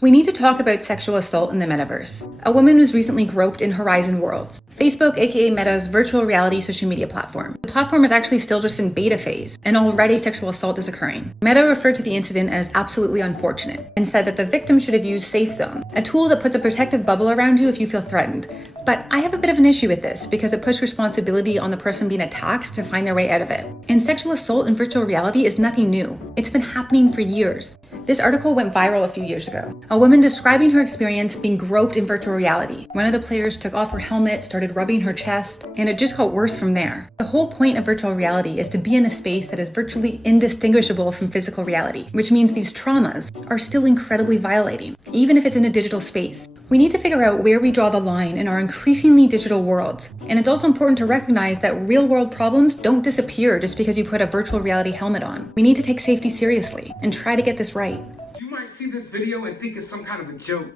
We need to talk about sexual assault in the metaverse. A woman was recently groped in Horizon Worlds, Facebook aka Meta's virtual reality social media platform. The platform is actually still just in beta phase, and already sexual assault is occurring. Meta referred to the incident as absolutely unfortunate, and said that the victim should have used Safe Zone, a tool that puts a protective bubble around you if you feel threatened. But I have a bit of an issue with this because it puts responsibility on the person being attacked to find their way out of it. And sexual assault in virtual reality is nothing new. It's been happening for years. This article went viral a few years ago. A woman describing her experience being groped in virtual reality. One of the players took off her helmet, started rubbing her chest, and it just got worse from there. The whole point of virtual reality is to be in a space that is virtually indistinguishable from physical reality, which means these traumas are still incredibly violating, even if it's in a digital space. We need to figure out where we draw the line in our increasingly digital worlds. And it's also important to recognize that real world problems don't disappear just because you put a virtual reality helmet on. We need to take safety seriously and try to get this right. You might see this video and think it's some kind of a joke,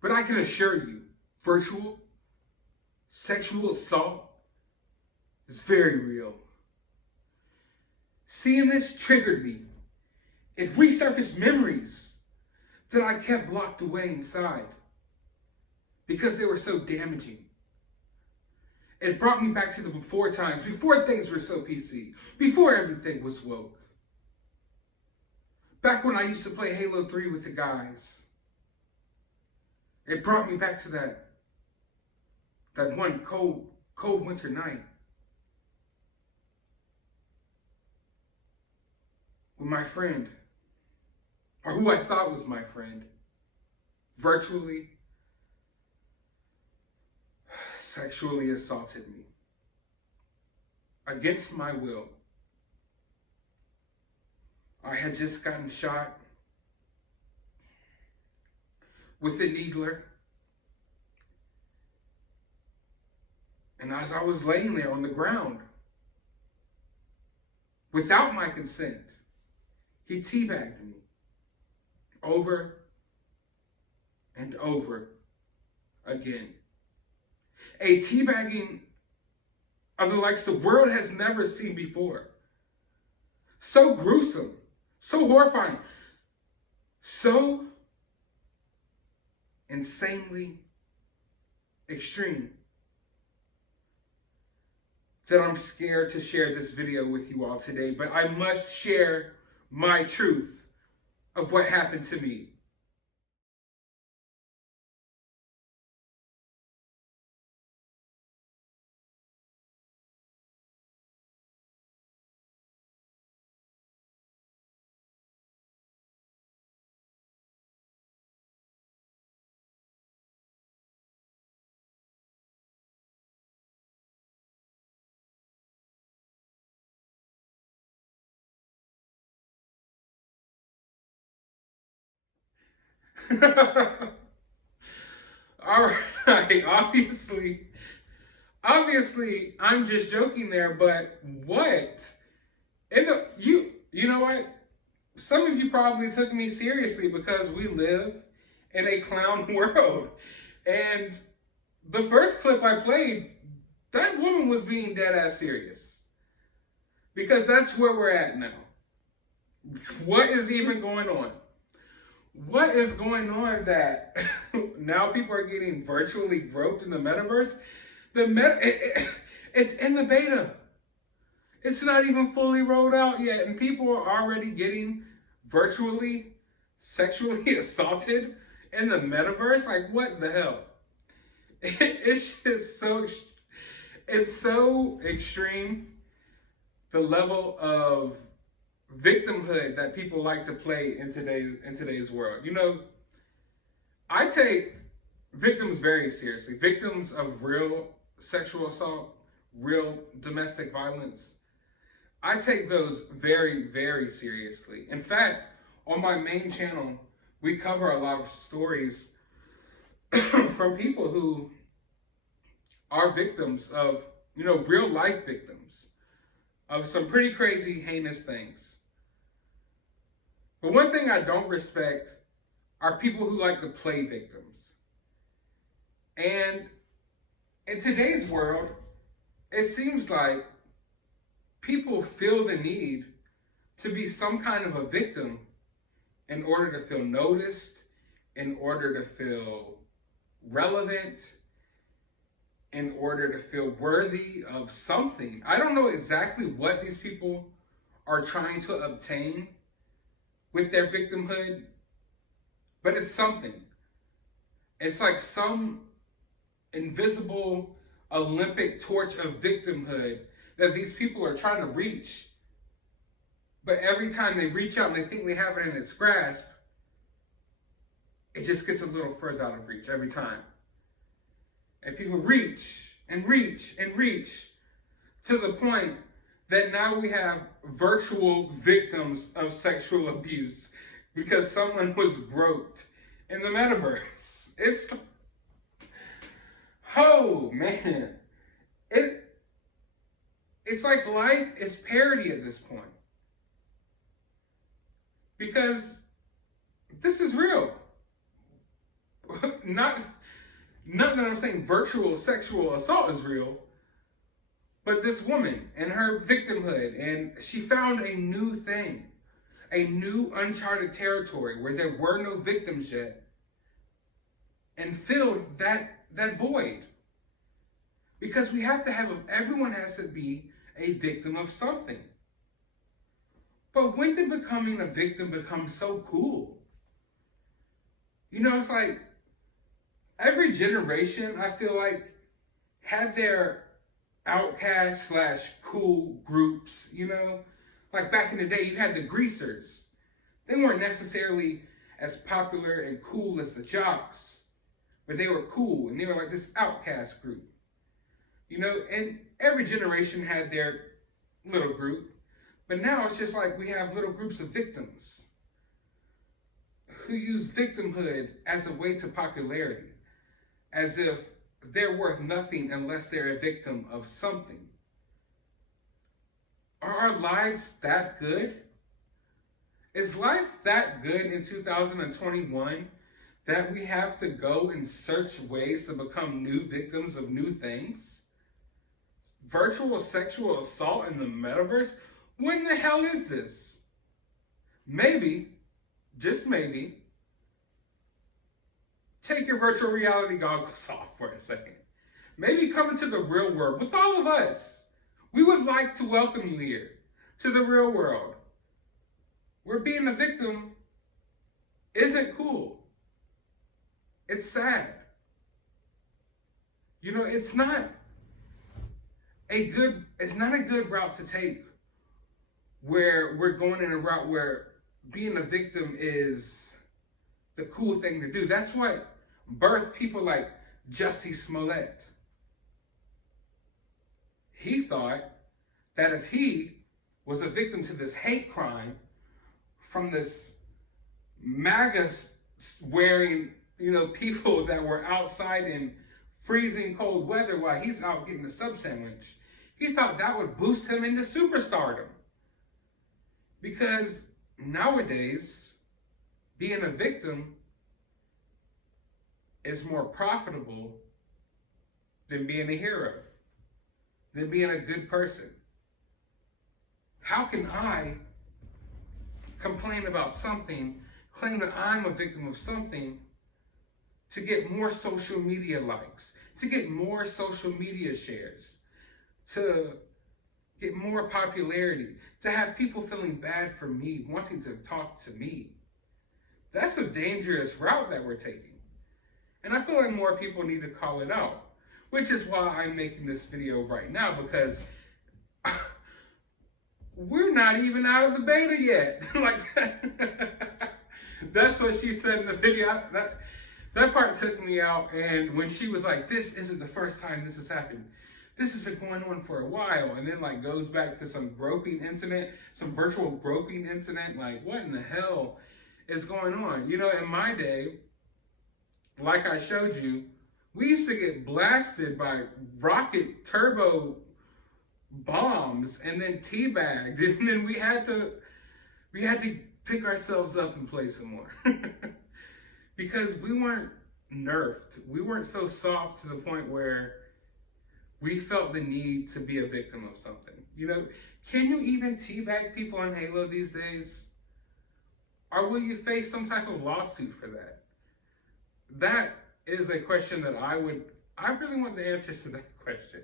but I can assure you, virtual sexual assault is very real. Seeing this triggered me. It resurfaced memories that I kept locked away inside because they were so damaging. It brought me back to the before times, before things were so PC, before everything was woke. Back when I used to play Halo 3 with the guys. It brought me back to that one cold winter night with my friend, or who I thought was my friend, virtually sexually assaulted me against my will. I had just gotten shot with a needler, and as I was laying there on the ground, without my consent, he teabagged me over and over again. A teabagging of the likes the world has never seen before. So gruesome, so horrifying, so insanely extreme that I'm scared to share this video with you all today, but I must share my truth of what happened to me. All right, obviously, I'm just joking there, but what? You know what? Some of you probably took me seriously because we live in a clown world. And the first clip I played, that woman was being dead ass serious. Because that's where we're at now. What is even going on? What is going on that now people are getting virtually groped in the metaverse? It's in the beta. It's not even fully rolled out yet, and people are already getting virtually sexually assaulted in the metaverse. Like, what the hell? It's just it's so extreme. The level of victimhood that people like to play in today's world. You know, I take victims very seriously. Victims of real sexual assault, real domestic violence, I take those very, very seriously. In fact, on my main channel, we cover a lot of stories from people who are victims of, real life victims of some pretty crazy, heinous things. But one thing I don't respect are people who like to play victims. And in today's world, it seems like people feel the need to be some kind of a victim in order to feel noticed, in order to feel relevant, in order to feel worthy of something. I don't know exactly what these people are trying to obtain with their victimhood, but it's something. It's like some invisible Olympic torch of victimhood that these people are trying to reach. But every time they reach out and they think they have it in its grasp, it just gets a little further out of reach every time. And people reach and reach and reach to the point that now we have virtual victims of sexual abuse because someone was groped in the metaverse. Oh man, it's like life is parody at this point. Because this is real. Not that I'm saying virtual sexual assault is real, but this woman and her victimhood, and she found a new thing, a new uncharted territory where there were no victims yet, and filled that void. Because we have to have, everyone has to be a victim of something. But when did becoming a victim become so cool? You know, it's like every generation, I feel like, had their outcast / cool groups, you know? Like back in the day, you had the greasers. They weren't necessarily as popular and cool as the jocks, but they were cool, and they were like this outcast group. You know, and every generation had their little group, but now it's just like we have little groups of victims who use victimhood as a way to popularity, as if they're worth nothing unless they're a victim of something. Are our lives that good? Is life that good in 2021 that we have to go and search ways to become new victims of new things? Virtual sexual assault in the metaverse? When the hell is this? Maybe, just maybe, take your virtual reality goggles off for a second. Maybe come into the real world with all of us. We would like to welcome you here to the real world, where being a victim isn't cool. It's sad. You know, it's not a good route to take, where we're going in a route where being a victim is the cool thing to do. That's what birthed people like Jussie Smollett. He thought that if he was a victim to this hate crime from this MAGA wearing, you know, people that were outside in freezing cold weather while he's out getting a sub sandwich, he thought that would boost him into superstardom. Because nowadays, being a victim is more profitable than being a hero, than being a good person. How can I complain about something, claim that I'm a victim of something, to get more social media likes, to get more social media shares, to get more popularity, to have people feeling bad for me, wanting to talk to me? That's a dangerous route that we're taking. And I feel like more people need to call it out, which is why I'm making this video right now, because we're not even out of the beta yet. That's what she said in the video. That part took me out. And when she was like, this isn't the first time this has happened. This has been going on for a while. And then like goes back to some groping incident, some virtual groping incident. Like, what in the hell is going on? You know, in my day, like I showed you, we used to get blasted by rocket turbo bombs and then teabagged, and then we had to pick ourselves up and play some more. Because we weren't nerfed. We weren't so soft to the point where we felt the need to be a victim of something. You know, can you even teabag people on Halo these days? Or will you face some type of lawsuit for that? that is a question that I really want the answers to that question.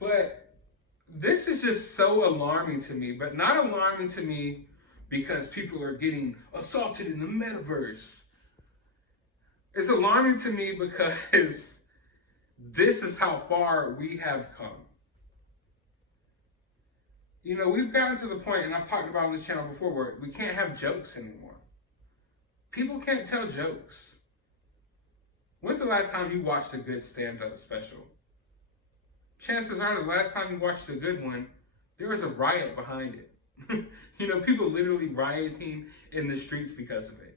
But this is just so alarming to me, but not alarming to me because people are getting assaulted in the metaverse. It's alarming to me because this is how far we have come. You know, we've gotten to the point, and I've talked about on this channel before, where we can't have jokes anymore. People can't tell jokes. When's the last time you watched a good stand-up special? Chances are the last time you watched a good one, there was a riot behind it. You know, people literally rioting in the streets because of it.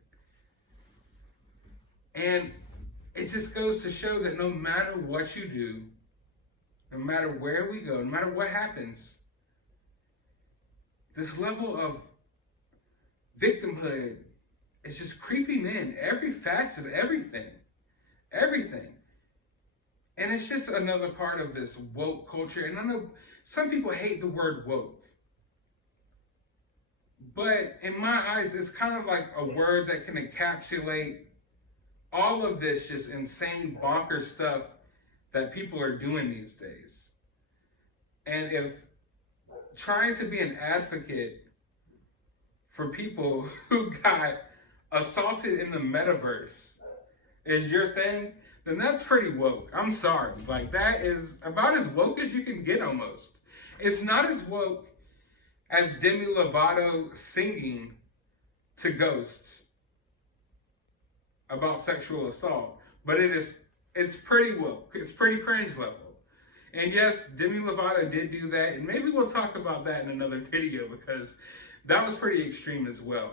And it just goes to show that no matter what you do, no matter where we go, no matter what happens, this level of victimhood is just creeping in every facet of everything. Everything. And it's just another part of this woke culture. And I know some people hate the word woke. But in my eyes, it's kind of like a word that can encapsulate all of this just insane, bonkers stuff that people are doing these days. And if trying to be an advocate for people who got assaulted in the metaverse is your thing, then that's pretty woke. I'm sorry. Like, that is about as woke as you can get almost. It's not as woke as Demi Lovato singing to ghosts about sexual assault, but it's pretty woke. It's pretty cringe level. And yes, Demi Lovato did do that, and maybe we'll talk about that in another video because that was pretty extreme as well.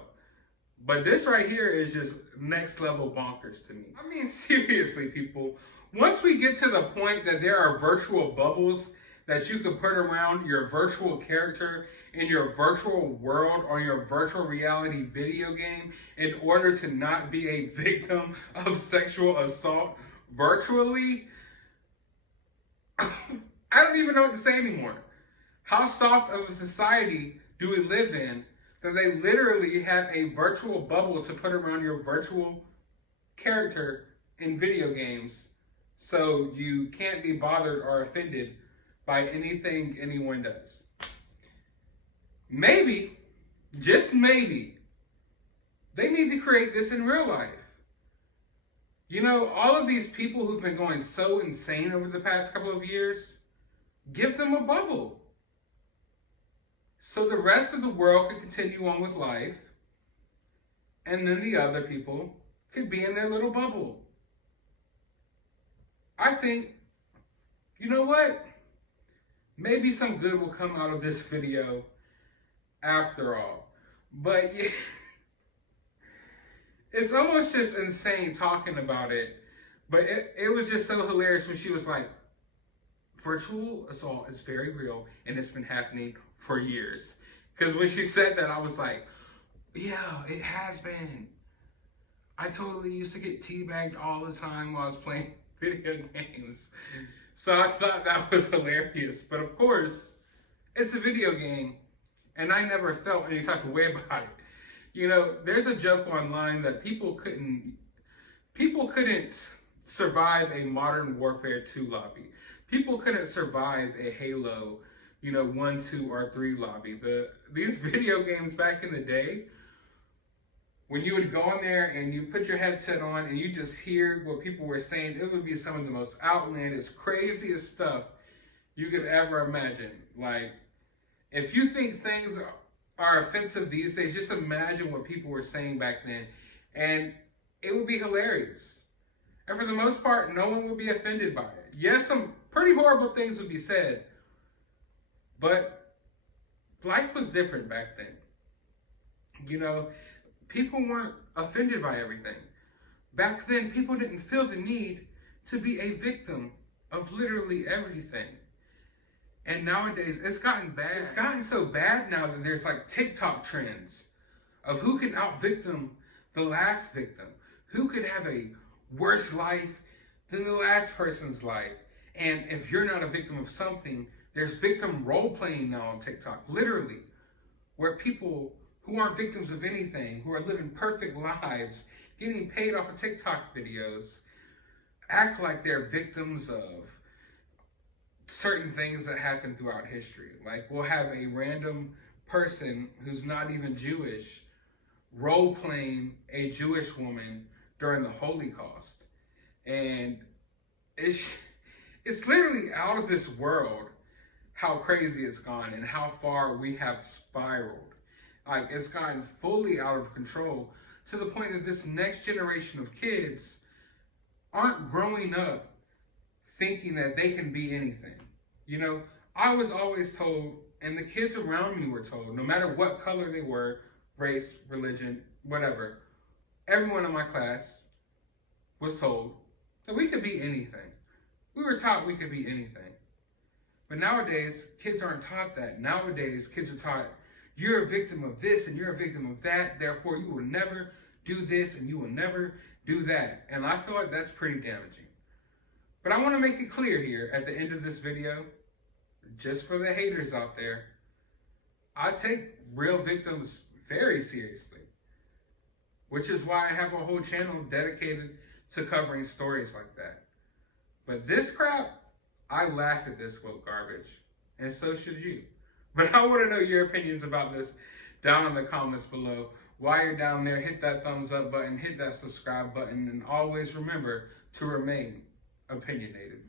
But this right here is just next level bonkers to me. I mean, seriously, people, once we get to the point that there are virtual bubbles that you can put around your virtual character in your virtual world or your virtual reality video game in order to not be a victim of sexual assault virtually, I don't even know what to say anymore. How soft of a society do we live in that they literally have a virtual bubble to put around your virtual character in video games so you can't be bothered or offended by anything anyone does? Maybe, just maybe, they need to create this in real life. You know, all of these people who've been going so insane over the past couple of years, give them a bubble. So the rest of the world could continue on with life, and then the other people could be in their little bubble. I think, you know what? Maybe some good will come out of this video after all. But yeah, it's almost just insane talking about it. But it was just so hilarious when she was like, virtual assault is very real and it's been happening for years. Because when she said that, I was like, yeah, it has been. I totally used to get teabagged all the time while I was playing video games. So I thought that was hilarious. But of course, it's a video game, and I never felt any type of way about it. You know, there's a joke online that people couldn't survive a Modern Warfare 2 lobby. People couldn't survive a Halo, 1, 2, or 3 lobby. These video games back in the day, when you would go in there and you put your headset on and you just hear what people were saying, it would be some of the most outlandish, craziest stuff you could ever imagine. Like, if you think things are offensive these days, just imagine what people were saying back then. And it would be hilarious. And for the most part, no one would be offended by it. Yes, some pretty horrible things would be said, but life was different back then. People weren't offended by everything. Back then, people didn't feel the need to be a victim of literally everything. And nowadays, it's gotten bad. It's gotten so bad now that there's like TikTok trends of who can out-victim the last victim. Who could have a worse life than the last person's life. And if you're not a victim of something, there's victim role-playing now on TikTok, literally, where people who aren't victims of anything, who are living perfect lives, getting paid off of TikTok videos act like they're victims of certain things that happen throughout history. Like, we'll have a random person who's not even Jewish role playing a Jewish woman during the Holocaust. And it's literally out of this world how crazy it's gone and how far we have spiraled. Like, it's gotten fully out of control to the point that this next generation of kids aren't growing up thinking that they can be anything. You know, I was always told, and the kids around me were told, no matter what color they were, race, religion, whatever, everyone in my class was told that we could be anything. We were taught we could be anything. But nowadays, kids aren't taught that. Nowadays, kids are taught, you're a victim of this and you're a victim of that, therefore you will never do this and you will never do that. And I feel like that's pretty damaging. But I want to make it clear here at the end of this video, just for the haters out there, I take real victims very seriously, which is why I have a whole channel dedicated to covering stories like that. But this crap, I laugh at this woke garbage, and so should you. But I want to know your opinions about this down in the comments below. While you're down there, hit that thumbs up button, hit that subscribe button, and always remember to remain opinionated.